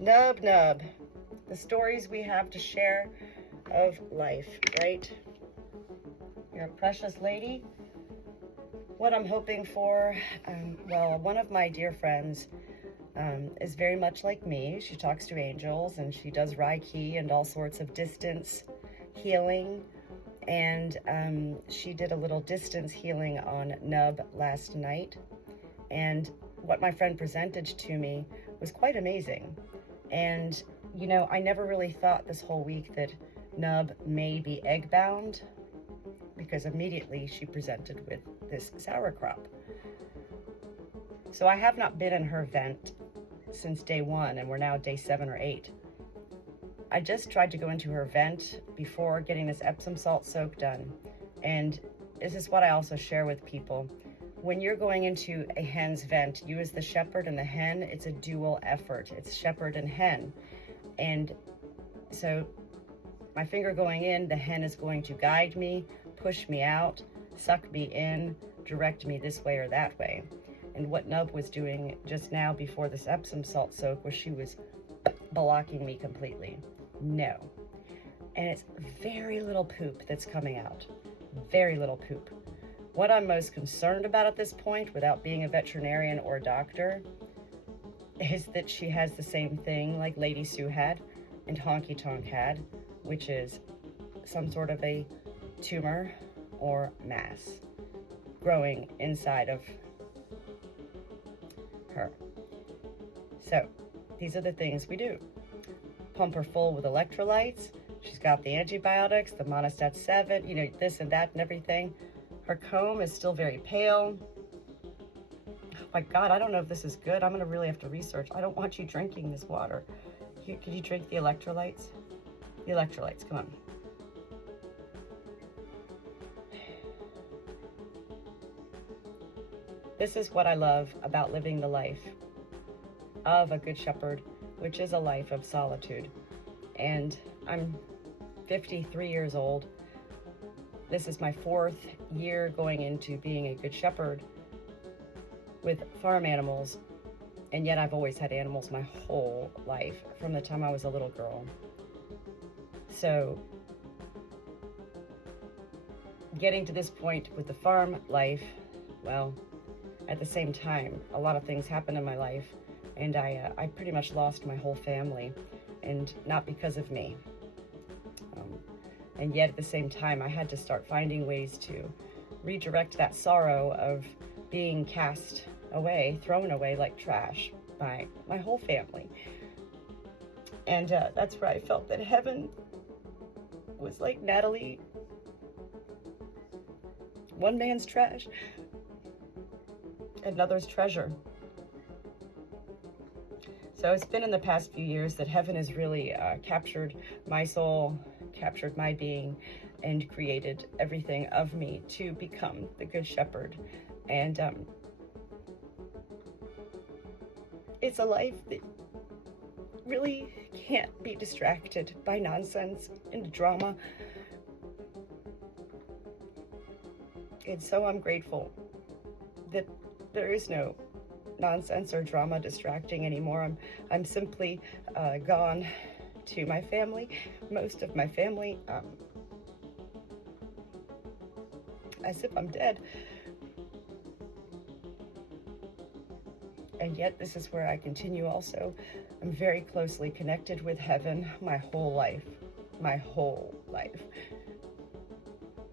Nub nub. The stories we have to share of life, right? You're a precious lady. What I'm hoping for, well, one of my dear friends is very much like me. She talks to angels and she does Reiki and all sorts of distance healing. And she did a little distance healing on Nub last night. And what my friend presented to me was quite amazing. And, you know, I never really thought this whole week that Nub may be egg bound, because immediately she presented with this sauerkraut. So I have not been in her vent since day 1, and we're now day 7 or 8. I just tried to go into her vent before getting this Epsom salt soak done. And this is what I also share with people. When you're going into a hen's vent, you as the shepherd and the hen, it's a dual effort. It's shepherd and hen. And so my finger going in, the hen is going to guide me, push me out, suck me in, direct me this way or that way. And what Nub was doing just now before this Epsom salt soak was she was blocking me completely. No. And it's very little poop that's coming out. Very little poop. What I'm most concerned about at this point, without being a veterinarian or a doctor, is that she has the same thing like Lady Sue had and Honky Tonk had, which is some sort of a tumor or mass growing inside of her. So these are the things we do. Pump her full with electrolytes. She's got the antibiotics, the Monostat 7, you know, this and that and everything. Her comb is still very pale. Oh my God, I don't know if this is good. I'm gonna really have to research. I don't want you drinking this water. Could you drink the electrolytes? The electrolytes, come on. This is what I love about living the life of a good shepherd, which is a life of solitude. And I'm 53 years old. This is my 4th year going into being a good shepherd with farm animals. And yet I've always had animals my whole life, from the time I was a little girl. So getting to this point with the farm life, well, at the same time, a lot of things happened in my life, and I pretty much lost my whole family, and not because of me. And yet at the same time, I had to start finding ways to redirect that sorrow of being cast away, thrown away like trash by my whole family. And that's where I felt that heaven was like, Natalie, one man's trash, another's treasure. So it's been in the past few years that heaven has really captured my soul, captured my being, and created everything of me to become the Good Shepherd. And it's a life that really can't be distracted by nonsense and drama. And so I'm grateful that there is no nonsense or drama distracting anymore. I'm simply gone to my family, most of my family, as if I'm dead. And yet this is where I continue also. I'm very closely connected with heaven my whole life, my whole life.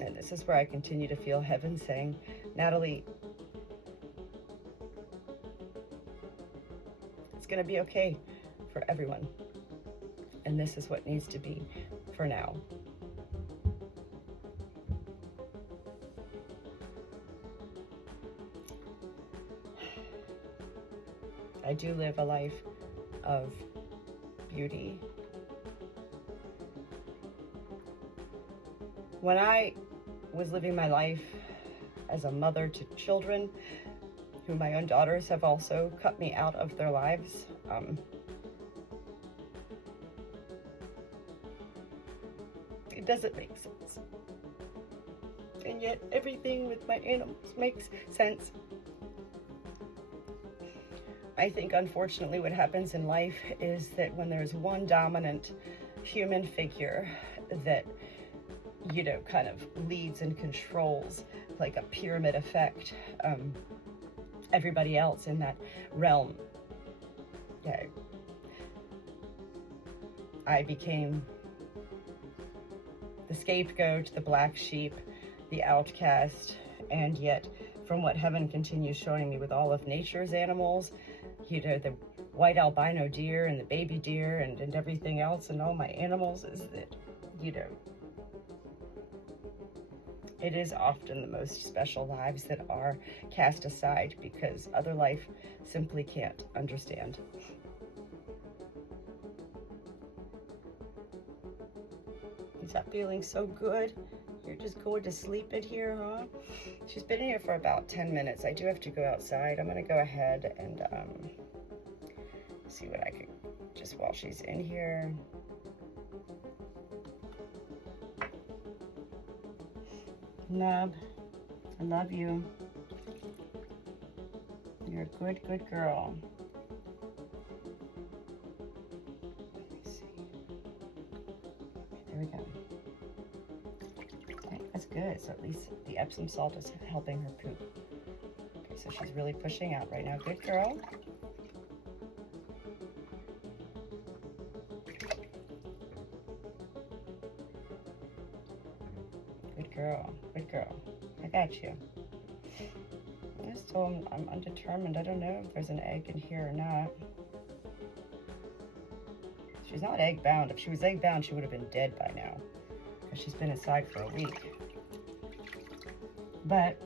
And this is where I continue to feel heaven saying, Natalie, it's gonna be okay for everyone. And this is what needs to be for now. I do live a life of beauty. When I was living my life as a mother to children, who my own daughters have also cut me out of their lives, it doesn't make sense. And yet everything with my animals makes sense. I think unfortunately what happens in life is that when there's one dominant human figure that, you know, kind of leads and controls, like a pyramid effect, everybody else in that realm. Yeah, I became the scapegoat, the black sheep, the outcast, and yet from what heaven continues showing me with all of nature's animals, you know, the white albino deer and the baby deer and everything else and all my animals, is that, you know, it is often the most special lives that are cast aside because other life simply can't understand. Is that feeling so good? You're just going to sleep in here, huh? She's been in here for about 10 minutes. I do have to go outside. I'm gonna go ahead and see what I can, just while she's in here. Nub, I love you. You're a good, good girl. Let me see. There we go. Okay, that's good. So at least the Epsom salt is helping her poop. Okay, so she's really pushing out right now. Good girl. Good girl. Good girl. I got you. I'm undetermined. I don't know if there's an egg in here or not. She's not egg bound. If she was egg bound, she would have been dead by now because she's been inside for a week. But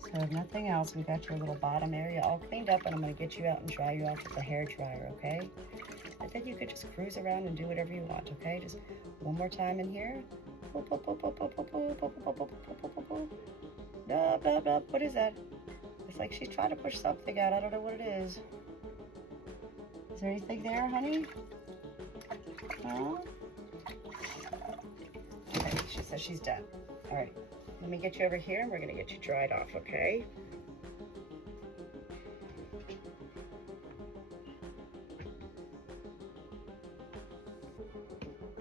so if nothing else, we got your little bottom area all cleaned up, and I'm going to get you out and dry you off with the hair dryer, okay? And then you could just cruise around and do whatever you want, okay? Just one more time in here. Nub, nub, nub. What is that? It's like she's trying to push something out. I don't know what it is. Is there anything there, honey? No? Okay, she says she's done. All right. Let me get you over here and we're going to get you dried off, okay?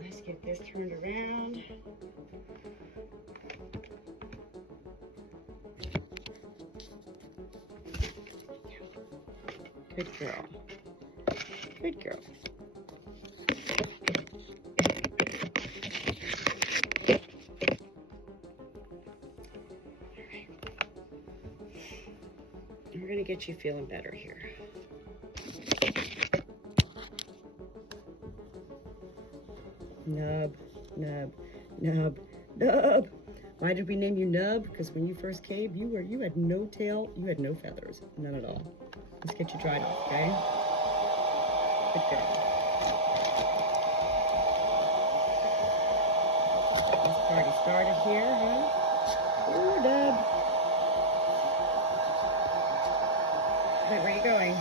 Let's get this turned around. Good girl. Good girl. We're going to get you feeling better here. Nub, nub, nub, nub. Why did we name you Nub? Because when you first came, you had no tail, you had no feathers, none at all. Let's get you dried off, okay? Good girl. This party started here, huh? Ooh, Nub. Wait, where are you going?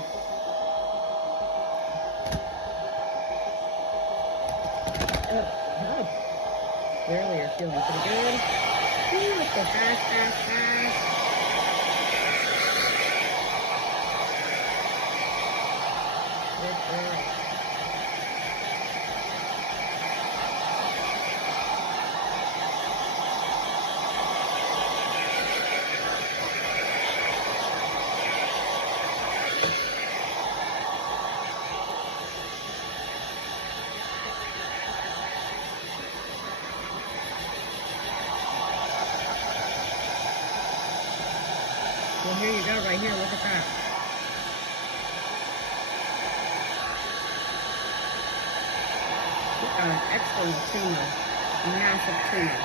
Nub. Clearly you're feeling pretty good. Ooh, let's go fast, fast, fast. Good girl. Well, here you go, right here. Look at that. Excellent tumor. Massive tumor.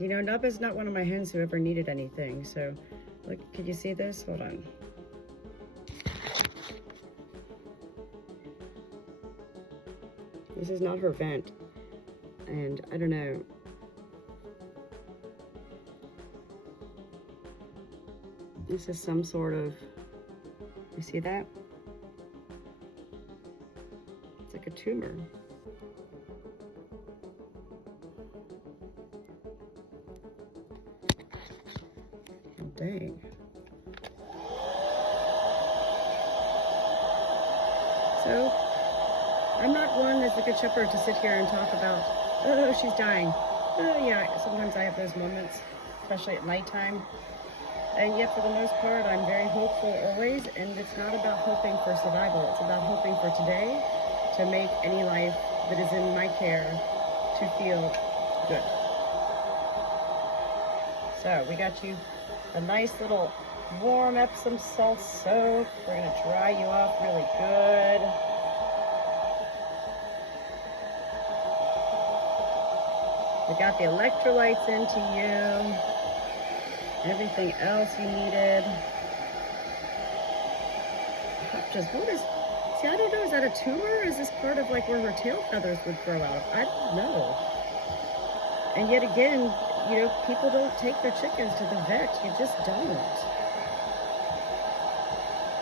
You know, Nub is not one of my hens who ever needed anything, so, look, can you see this? Hold on. This is not her vent. And I don't know. This is some sort of, you see that? It's like a tumor. Oh, dang. So, I'm not one as a Good Shepherd to sit here and talk about, oh, she's dying. Oh, yeah, sometimes I have those moments, especially at nighttime. And yet, for the most part, I'm very hopeful always, and it's not about hoping for survival. It's about hoping for today to make any life that is in my care to feel good. So, we got you a nice little warm Epsom salt soak. We're going to dry you off really good. We got the electrolytes into you. Everything else you needed. Just what is, see, I don't know, is that a tumor? Is this part of like where her tail feathers would grow out? I don't know. And yet again, you know, people don't take their chickens to the vet. You just don't.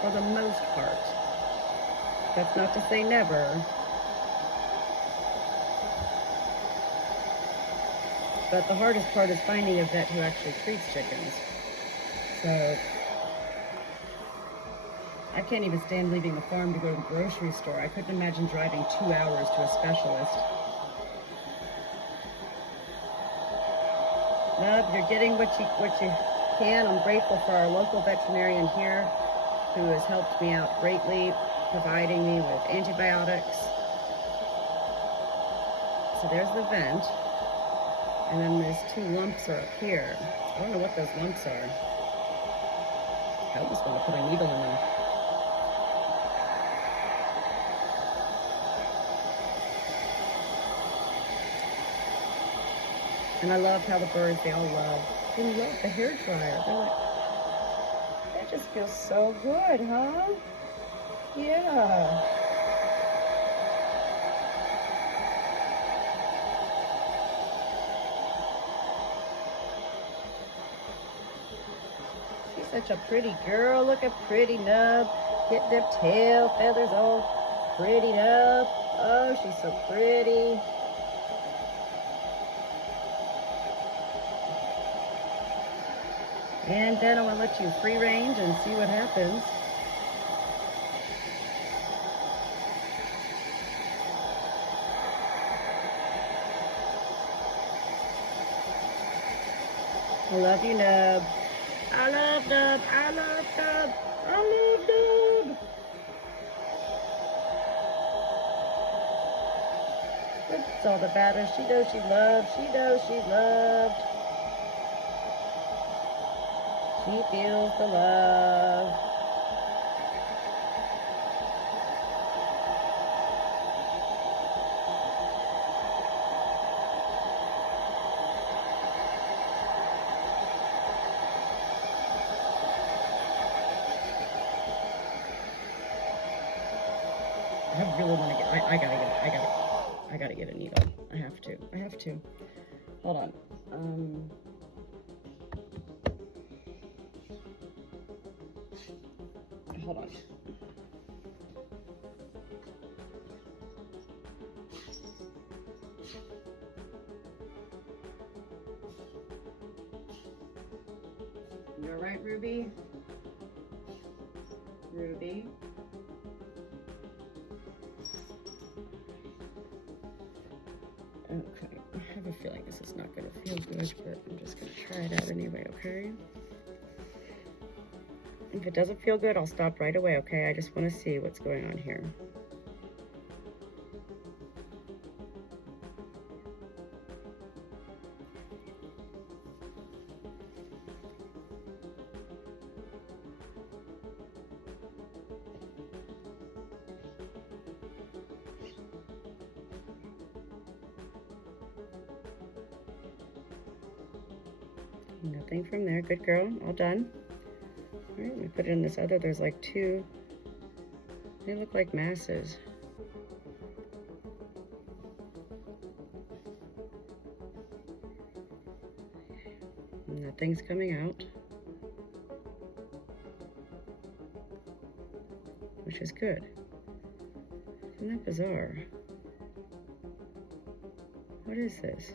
For the most part. That's not to say never. But the hardest part is finding a vet who actually treats chickens. So, I can't even stand leaving the farm to go to the grocery store. I couldn't imagine driving 2 hours to a specialist. No, you're getting what you can. I'm grateful for our local veterinarian here who has helped me out greatly, providing me with antibiotics. So there's the vent. And then these 2 lumps are up here. I don't know what those lumps are. I almost want to put a needle in them. And I love how the birds, they all love the hair dryer. They're like, that just feels so good, huh? Yeah. Such a pretty girl. Look at pretty Nub. Getting their tail feathers all prettied up. Oh, she's so pretty. And then I'm going to let you free range and see what happens. I love you, Nub. I love Nub. I love Nub. I love Nub. That's all that matters. She knows she's loved. She knows she's loved. She feels the love. I really want to get, I gotta get a needle. I have to. Hold on. Hold on. You all right, Ruby? Ruby? Okay, I have a feeling this is not going to feel good, but I'm just going to try it out anyway, okay? If it doesn't feel good, I'll stop right away, okay? I just want to see what's going on here. Nothing from there. Good girl. All done. All right, we put it in this other. There's like 2. They look like masses. Nothing's coming out. which is good. Isn't that bizarre? What is this?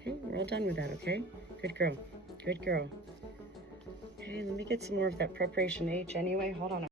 Okay, we're all done with that, okay? Good girl. Good girl. Okay, let me get some more of that preparation H anyway. Hold on.